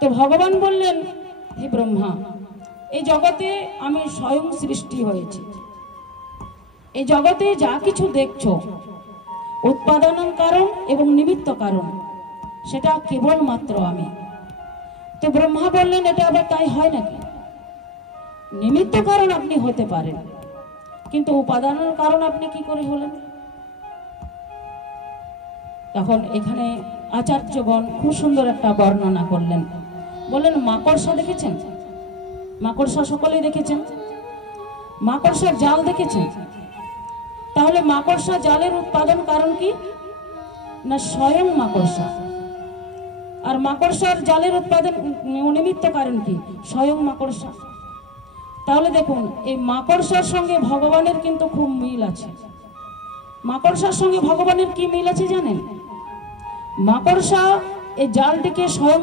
তো ভগবান বললেন, হে ব্রহ্মা, এই জগতে আমি স্বয়ং সৃষ্টি হয়েছি। এই জগতে যা কিছু দেখছো উৎপাদন কারণ এবং নিমিত্ত কারণ, সেটা কেবলমাত্র আমি। তো ব্রহ্মা বললেন, এটা আবার তাই হয় নাকি? নিমিত্ত কারণ আপনি হতে পারেন, কিন্তু উপাদানের কারণ আপনি কি করে হলেন? তখন এখানে আচার্যগণ খুব সুন্দর একটা বর্ণনা করলেন। বললেন, মাকড়সা দেখেছেন? মাকড়সা সকলেই দেখেছেন। মাকড়সার জাল দেখেছেন? তাহলে মাকড়সা জালের উৎপাদন কারণ কি না? স্বয়ং মাকড়সা। আর মাকড়সার জালের উৎপাদন নিমিত্ত কারণ কি? স্বয়ং মাকড়সা। তাহলে দেখুন, এই মাকড়সার সঙ্গে ভগবানের কিন্তু খুব মিল আছে। মাকড়সার সঙ্গে ভগবানের কি মিল আছে জানেন? মাকড়সা এই জালটিকে স্বয়ং